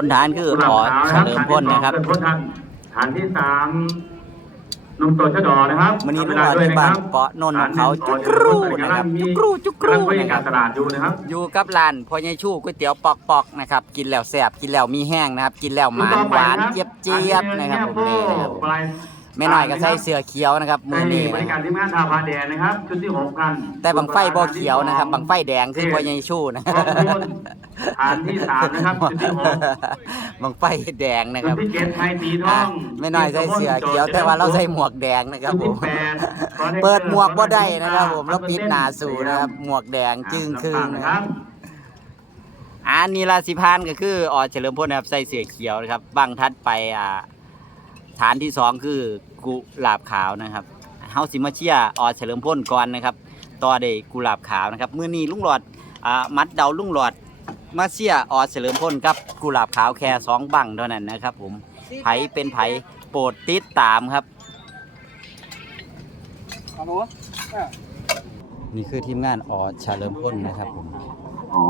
ลฐานคืออ๋อเฉลิมพลนะครับฐานที่สามนุ่มตัวชะดอนะครับวันนี้เวลาด้วยนะคบ้านรับเกาะนนท์ของเขาจุกรูนะครับจุกรูจุกรูนะคการับตลาดอยู่นะครับ อยู่กับร้านพ่อใหญ่ชูก๋วยเตี๋ยวปอกปอกๆนะครับ กินแล้วแซ่บกินแล้วมีแห้งนะครับ กินแล้วหวานหวานเจี๊ยบเจี๊ยบนะครับผมนี่นะครับผมแม่น้อยก็ใส่เสื้อเขียวนะครับมือนี้บนะริการที่แม่ทาพาแดนนะครับชุดที่หกพันแต่บังไฟบ่เขียวนะครับบังไฟแดงคือพ่อใหญ่ชูนะขอบ ฐานที่สามนะครับจุดที่หกบังไฟแดงนะคจุรัดบที่เจ็ดไทยสีทอะองไม่น้อยใส่เสื้อเขียวแต่ว่าเราใส่หมวกแดงนะครับจุดผมที่แปดเปิดหมวกบ่ได้นะครับ ผมแล้วปิดหน้าสู่นะครับหมวกแดงจึงคืนนะครับอันนี้ราสิพานก็คืออ๋อเฉลิมพลนะครับใส่เสื้อเขียวนะครับบังทัดไปอ่าฐานที่สองคือกุหลาบขาวนะครับเฮาสิมาเชียร์อ๋อเฉลิมพลก่อนนะครับ ต่อเดยกุหลาบขาวนะครับมื้อนี้ลุงหลอดอ่ามัดเดาลุงหลอด มาเชียร์อ๋อเฉลิมพลกับกุหลาบขาวแค่สองบังเท่านั้นนะครับ ผมไผเป็นไผโปรดติดตามครับฮัลโหลเออนี่คือทีมงานอ๋อเฉลิมพลนะครับผมอ๋อ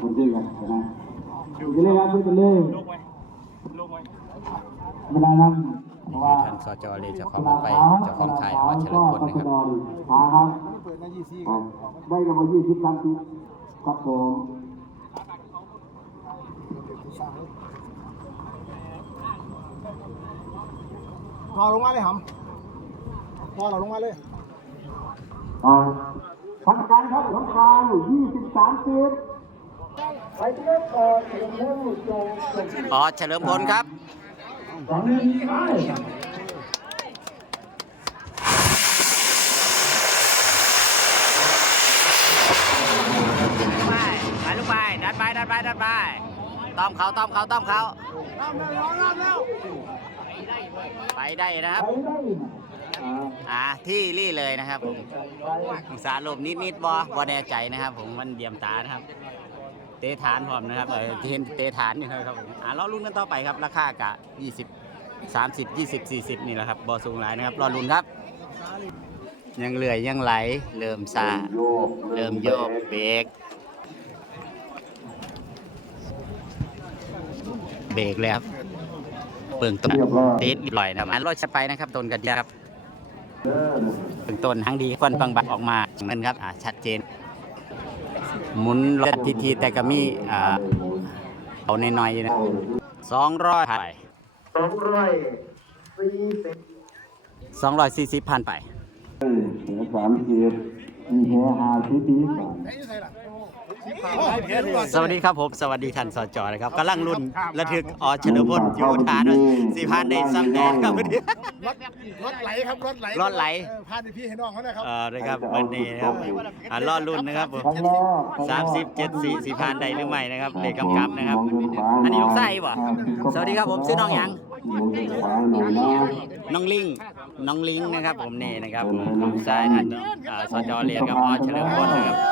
คุณชื่อกันนะคุณเลยครับคุณเลยลงไว้ลงไว้เวลานั้นนี่ว่าคือท่านสจเลเจ้าของไปเจ้าของขายอ๋อเฉลิมพลนะครับหาครับเปิดหน้ายี่สี่ครับได้กันมายี่สิบครั้งครับผม พอลงมาเลยหำพอเราลงมาเลยอ่าทำการครับทำการยี่สิบสามสิบไปเที่ยวต่อถึงเรื่องโจงอ๋อเฉลิมพลครับสองหนึ่งไปไปไปลูกไปดันไปดันไปดันไป ต้อมเขาต้อมเขาต้อมเขาน้ำแล้วน้ำแล้วไปได้นะครับไปได้อ่าอ่าที่รี่เลยนะครับผมศึกษาลมนิดนิดๆบ่บ่แน่ใจนะครับ ผมมันเดียมตานะครับ เตะฐานพร้อมนะครับเออเห็นเตะฐานอยู่นะครับผมอ่ารอลุ้นกันต่อไปครับ ราคากะ20 30 20 40 นี่แหละครับบ่สูงหลายนะครับรอลุ้นครับ ยังเหลื่อยยังไหลเริ่มซาโยกเริ่มโยกเบรก เบรกแล้วครับเปิงต้นติดลอยนะครับอันรถชัดไปนะครับต้นกันดีครับเดินเปิงต้นทั้งดีควันฟังบักออกมาอย่างนั้นครับอ่าชัดเจน หมุนรถทีทีแต่ก็มีอ่าเอาในน้อยๆนะสองร้อยไปสองร้อยสี่สิบสองร้อยสี่สิบพันไปเออเหลือสามสิบมีแค่ห้าสิบปี ส่ล่ะสีขาวไอ้เพี้ยนสวัสดีครับผมสวัสดีท่านสจนะครับกำลังรุ่นระทึกอเฉลิมพลอยู่ฐานสี่พันในซัมแดนครับวันนี้รถรถไหลครับรถไหลรถไหลเออพาในพี่ให้น้องเขานะครับเอ่อนะครับวันนี้นะครับอ่ารอดรุ่นนะครับผมข้างนอกสามสิบเจ็ดสี่สี่พันใดหรือไม่นะครับเลขกำกับนะครับ อันนี้ลูกไส้บ่สวัสดีครับผมชื่อน้องหยังน้องลิงน้องลิงนะครับผมนี่นะครับผมลูกชายท่านอ่าสจเรียนกับอเฉลิมพลนะครับ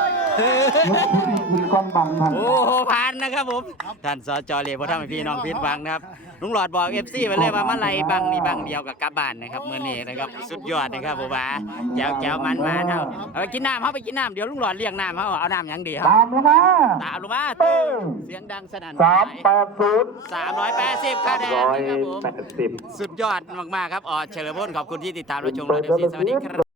มีก้อนบังพันโอ้โหผ่านนะครับผม ท่านสจเรียนพ่อทำให้พี่น้องพิดหวังนะครับลุงหลอดบอกเอฟซีไปเลยว่ามาไล่บังนี่บังเดียวกับกลับบ้านนะครับเมื่อนี้นะครับสุดยอดนะครับผมว่าแจ๋วแจ๋วมันมาเท่าเอาไปกินน้ำเขาไปกินน้ำเดี๋ยวลุงหลอดเลี้ยงน้ำเขาเอาน้ำหยังดีครับตามแล้วนะตามลงมาเสียงดังสนั่นสามแปดศูนย์สามร้อยแปดสิบคะแนนร้อยนะครับผมแปดสิบสุดยอดมากๆครับอ๋อเฉลิมพลขอบคุณที่ติดตามรับชมเราเดี๋ยวสวัสดีครับ